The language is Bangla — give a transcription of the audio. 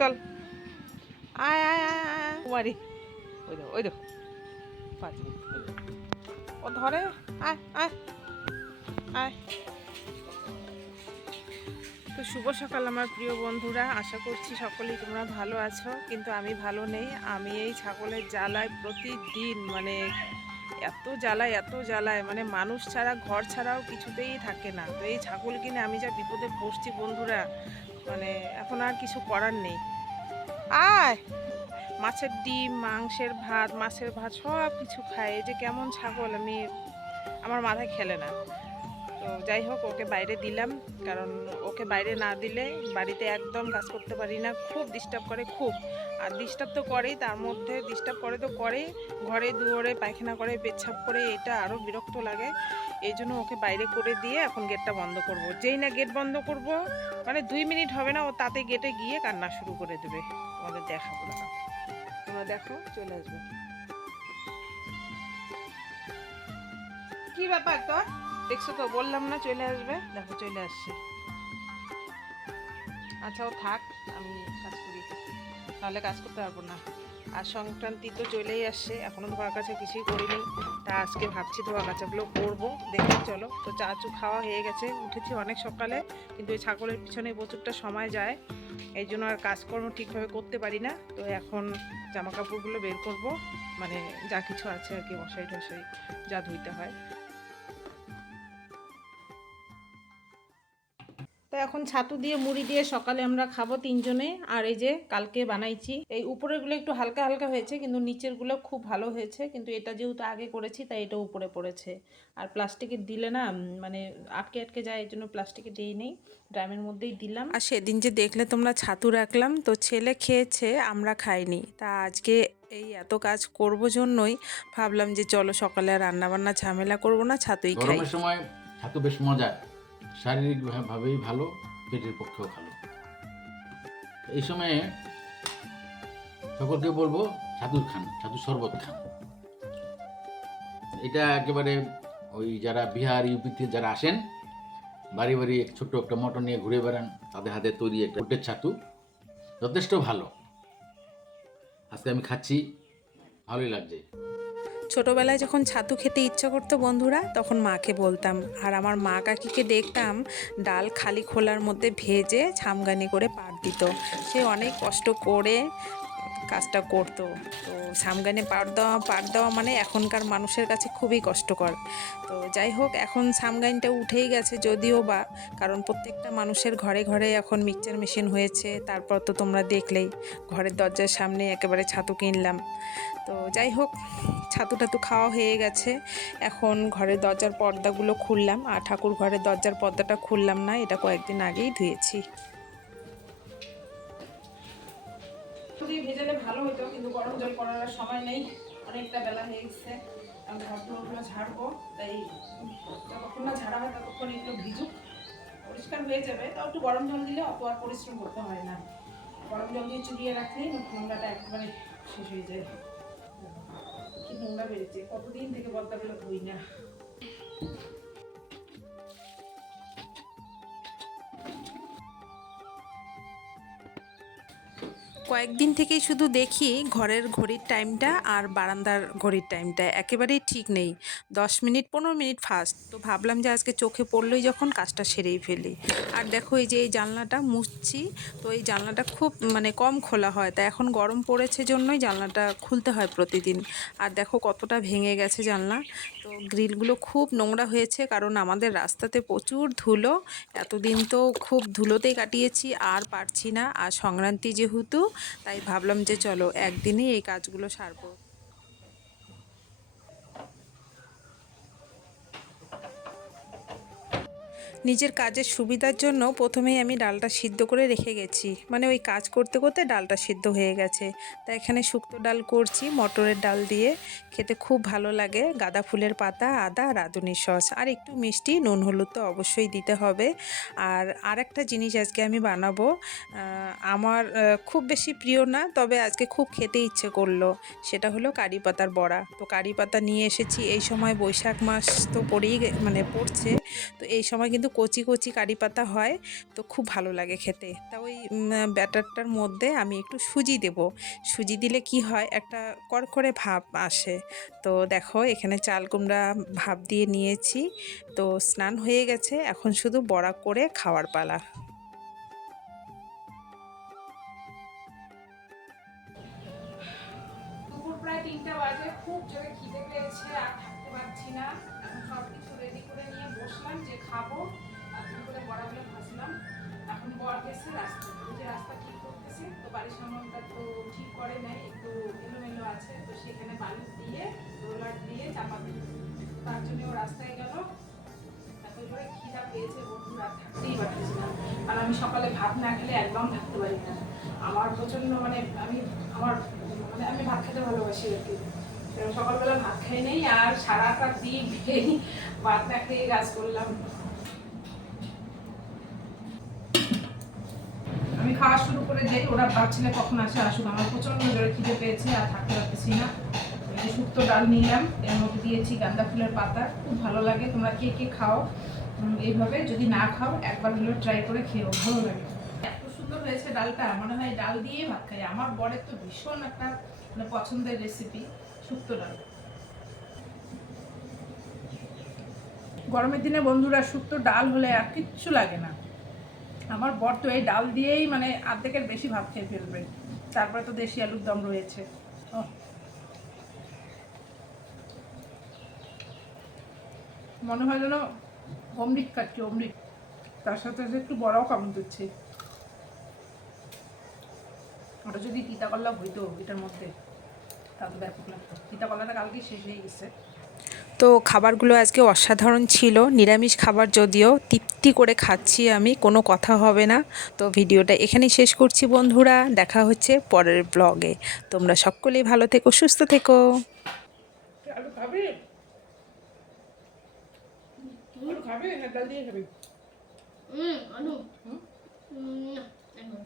চল আয় আয় আয় আয় কুমারী। ওই দেখো 5 মিনিট ও ধরে। আয় আয় আয়। তো শুভ সকাল আমার প্রিয় বন্ধুরা, আশা করছি সকলেই তোমরা ভালো আছো, কিন্তু আমি ভালো নেই। আমি এই ছাগলের জ্বালায় প্রতিদিন এত জ্বালায় মানে মানুষ ছাড়া ঘর ছাড়াও কিছুতেই থাকে না। তো এই ছাগল কিনে আমি যা বিপদে পড়ছি বন্ধুরা, মানে এখন আর কিছু করার নেই। আয় মাছের ডিম, মাছের ভাত সব কিছু খায়। এই যে কেমন ছাগল, আমার মাথায় খেলে না। তো যাই হোক, ওকে বাইরে দিলাম, কারণ ওকে বাইরে না দিলে বাড়িতে একদম কাজ করতে পারি না, খুব ডিস্টার্ব করে খুব। আর ডিস্টার্ব তো করেই, তার মধ্যে ডিস্টার্ব করে তো করেই, ঘরে দুয়ারে পায়খানা করে, পেচ্ছাপ করে, এটা আরও বিরক্ত লাগে। এই জন্য ওকে বাইরে করে দিয়ে এখন গেটটা বন্ধ করব। যেই না গেট বন্ধ করব, মানে 2 মিনিট হবে না ও তাতে গেটে গিয়ে কান্না শুরু করে দেবে। তোমাদের দেখাবো, দাঁড়াও, তোমরা দেখো, চলে আসবে। কি ব্যাপার তোর? দেখছো তো, বললাম না চলে আসবে, দেখো চলে আসছে। আচ্ছা ও থাক, আমি কাজ করি, তাহলে কাজ করতে পারবো না। আর সংক্রান্তি তো চলেই আসছে, এখনও ধোয়া কাছা কিছুই করিনি। তা আজকে ভাবছি ধোয়া কাচাগুলো করবো, দেখে চলো। তো চা চু খাওয়া হয়ে গেছে, উঠেছি অনেক সকালে, কিন্তু এই ছাগলের পিছনে প্রচুরটা সময় যায়, এই জন্য আর কাজকর্ম ঠিকভাবে করতে পারি না। তো এখন জামা কাপড়গুলো বের করব, মানে যা কিছু আছে আর কি, মশারি টশারি যা ধুইতে হয়। তো এখন ছাতু দিয়ে মুড়ি দিয়ে সকালে আমরা খাবো 3 জনে। আর এই যে কালকে বানাইছি, এই উপরেরগুলো একটু হালকা হালকা হয়েছে, কিন্তু নিচেরগুলো খুব ভালো হয়েছে। কিন্তু এটা যেহেতু আগে করেছি তাই এটা উপরে পড়েছে। আর প্লাস্টিকের দিলে না মানে আটকে আটকে যায়, এই জন্য প্লাস্টিকে দিই নেই, ড্রামের মধ্যেই দিলাম। আর সেদিন যে দেখলে তোমরা ছাতু রাখলাম, তো ছেলে খেয়েছে, আমরা খাইনি। তা আজকে এই এত কাজ করব জন্যই ভাবলাম যে চলো সকালে আর রান্নাবান্না ঝামেলা করব না, ছাতুই খাই। গরমের সময় ছাতু বেশ মজা, শারীরিকভাবেই ভালো, পেটের পক্ষেও ভালো। এই সময়ে সকলকে বলবো ছাতু খান, ছাতু শরবত খান। এটা একেবারে ওই যারা বিহার ইউপিতে যারা আসেন, বাড়ি বাড়ি ছোট্ট একটা মটর নিয়ে ঘুরে বেড়ান, তাদের হাতে তৈরি একটা উটের ছাতু যথেষ্ট ভালো। আজকে আমি খাচ্ছি, ভালোই লাগছে। ছোটোবেলায় যখন ছাতু খেতে ইচ্ছা করতো বন্ধুরা, তখন মাকে বলতাম, আর আমার মা কাকিকে দেখতাম ডাল খালি খোলার মধ্যে ভেজে ছামগানি করে পাট দিত। সে অনেক কষ্ট করে কাজটা করতো। তো সামগানে পাট দেওয়া মানে এখনকার মানুষের কাছে খুবই কষ্টকর। তো যাই হোক, এখন সামগানটা উঠেই গেছে যদিও বা, কারণ প্রত্যেকটা মানুষের ঘরে ঘরে এখন মিক্সচার মেশিন হয়েছে। তারপর তো তোমরা দেখলেই, ঘরের দরজার সামনে একেবারে ছাতু কিনলাম। তো যাই হোক, ছাতু টাতু খাওয়া হয়ে গেছে। এখন ঘরের দরজার পর্দাগুলো খুললাম, আর ঠাকুর ঘরের দরজার পর্দাটা খুললাম না, এটা কয়েকদিন আগেই ধুয়েছি। দিয়ে ভেজালে ভালো হতো, কিন্তু গরম জল করার আর সময় নেই, অনেকটা বেলা হয়ে গেছে। আমি ঘরগুলো ঝাড়বো, তাই যতক্ষণ না ঝাড়া হয় ততক্ষণ এগুলো ভিজুক, পরিষ্কার হয়ে যাবে। তাও একটু গরম জল দিলে অত আর পরিশ্রম করতে হয় না। গরম জল দিয়ে চুবিয়ে রাখলেই নোংরাটা একেবারে শেষ হয়ে যায়। কি নোংরা বেড়েছে, কতদিন থেকে পর্দাগুলো ধুই না। কয়েকদিন থেকেই শুধু দেখি ঘরের ঘড়ির টাইমটা আর বারান্দার ঘড়ির টাইমটা একেবারেই ঠিক নেই, 10 মিনিট 15 মিনিট ফাস্ট। তো ভাবলাম যে আজকে চোখে পড়লোই যখন, কাজটা সেরেই ফেলি। আর দেখো এই যে এই জানলাটা মুছছি, তো এই জানলাটা খুব মানে কম খোলা হয়, তা এখন গরম পড়েছে জন্যই জানলাটা খুলতে হয় প্রতিদিন। আর দেখো কতটা ভেঙে গেছে জানলা। তো গ্রিলগুলো খুব নোংরা হয়েছে, কারণ আমাদের রাস্তাতে প্রচুর ধুলো। এতদিন তো খুব ধুলোতেই কাটিয়েছি, আর পারছি না। আর সংক্রান্তি যেহেতু, তাই ভাবলাম যে চলো একদিনেই এই কাজগুলো সারবো। নিজের কাজের সুবিধার জন্য প্রথমেই আমি ডালটা সিদ্ধ করে রেখে গেছি, মানে ওই কাজ করতে করতে ডালটা সিদ্ধ হয়ে গেছে। তাই এখানে শুক্তো ডাল করছি মটরের ডাল দিয়ে, খেতে খুব ভালো লাগে। গাঁদা ফুলের পাতা, আদা, রাঁধুনি সস, আর একটু মিষ্টি, নুন হলুদ তো অবশ্যই দিতে হবে। আর একটা জিনিস আজকে আমি বানাবো, আমার খুব বেশি প্রিয় না, তবে আজকে খুব খেতে ইচ্ছে করলো, সেটা হলো কারি পাতার বড়া। তো কারি পাতা নিয়ে এসেছি, এই সময় বৈশাখ মাস তো পড়েই মানে পড়ছে, তো এই সময় কিন্তু কচি কচি কারি পাতা হয়, তো খুব ভালো লাগে খেতে। তা ওই ব্যাটারটার মধ্যে আমি একটু সুজি দেব। সুজি দিলে কি হয়, একটা কড়কড়ে ভাব আসে। তো দেখো এখানে চাল কুমড়া ভাপ দিয়ে নিয়েছি। তো স্নান হয়ে গেছে, এখন শুধু বড়া করে খাওয়ার পালা। দুপুর প্রায় 3টা বাজে, খুব জোরে খিদে পেয়েছে, আর থাকতে পারছি না। এখন সব কিছু রেডি করে নিয়ে বসলাম যে খাবো, আর করে বড়াগুলো ভাজলাম। এখন বর গেছে রাস্তা, ওই যে রাস্তা ঠিক করতেছে, তো বাড়ির সামনটা তো ঠিক করে নাই, একটু এলোমেলো আছে, তো সেখানে বালু দিয়ে রোলার দিয়ে চাপা দিল, তার জন্য ও রাস্তায় গেল। এত জোরে খিদা পেয়েছে বন্ধুরা, থাকতেই পারতেছি না। আর আমি সকালে ভাত না খেলে একদম থাকতে পারি না। আমার প্রচন্ড মানে আমি ভাত খেতে ভালোবাসি আর কি। সকালবেলা ভাত খাই নেই, আর সারাটা দিন ভাত না খেয়ে কাজ করলাম। আমি খাওয়া শুরু করে যাই, ওরা ভাবছিলে কখন আসে আসুক, আমার প্রচন্ড জোরে খিদে পেয়েছে, আর থাকতে পারতেছি না। এই যে শুক্তো ডাল নিলাম, এর মধ্যে দিয়েছি গাঁদা ফুলের পাতা, খুব ভালো লাগে। তোমরা কে কে খাও এইভাবে? যদি না খাও একবার হলেও ট্রাই করে খেও, ভালো লাগে। এত সুন্দর হয়েছে ডালটা, মনে হয় ডাল দিয়েই ভাত খাই। আমার বরের তো ভীষণ একটা মানে পছন্দের রেসিপি শুক্তো ডাল। গরমের দিনে বন্ধুরা শুক্তো ডাল হলে আর কিচ্ছু লাগে না। আমার বর তো এই ডাল দিয়েই মানে অর্ধেকের বেশি ভাত খেয়ে ফেলবে। তারপরে তো দেশি আলুর দম রয়েছে। মনে হয় যেন অমৃত খাচ্ছি, অমৃত। তার সাথে একটু বড়াও কামড় দিচ্ছি। ওটা যদি তিতা কল্লা হইতো এটার মধ্যে, তাহলে ব্যাপক লাগতো। তিতা কল্লাটা কালকে শেষ হয়ে গেছে। তো খাবারগুলো আজকে অসাধারণ ছিল, নিরামিষ খাবার যদিও তৃপ্তি করে খাচ্ছি আমি, কোনো কথা হবে না। তো ভিডিওটা এখানেই শেষ করছি বন্ধুরা, দেখা হচ্ছে পরের ব্লগে। তোমরা সকলেই ভালো থেকো, সুস্থ থেকো। আলু খাবি? আলু খাবি না ডাল দিয়ে খাবি? আলু। না, এখন